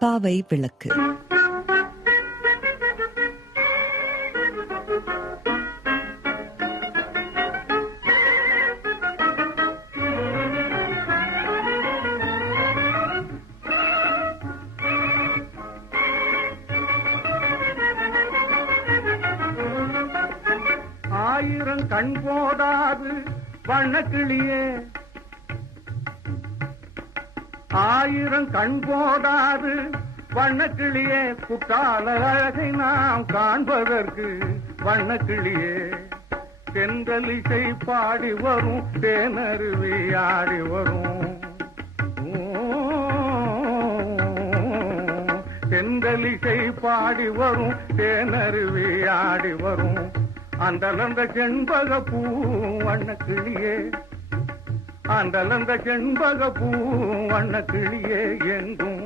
பாவை விளக்கு. ஆயிரம் கண் போதாது வண்ணக்கிளியே, ஆயிரம் கண் போதாது வண்ணக்கிளியே, குற்றால அழகை நாம் காண்பதற்கு வண்ணக்கிளியே. தென்றலிசை பாடி வரும் தேனருவி ஆடி வரும், தென்றலிசை பாடி வரும் தேனருவி ஆடி வரும். அந்தலந்த செண்பக பூ வண்ணக்கிளியே, அந்தலந்த செண்பக பூ வண்ணக்கிளியே, எங்கும்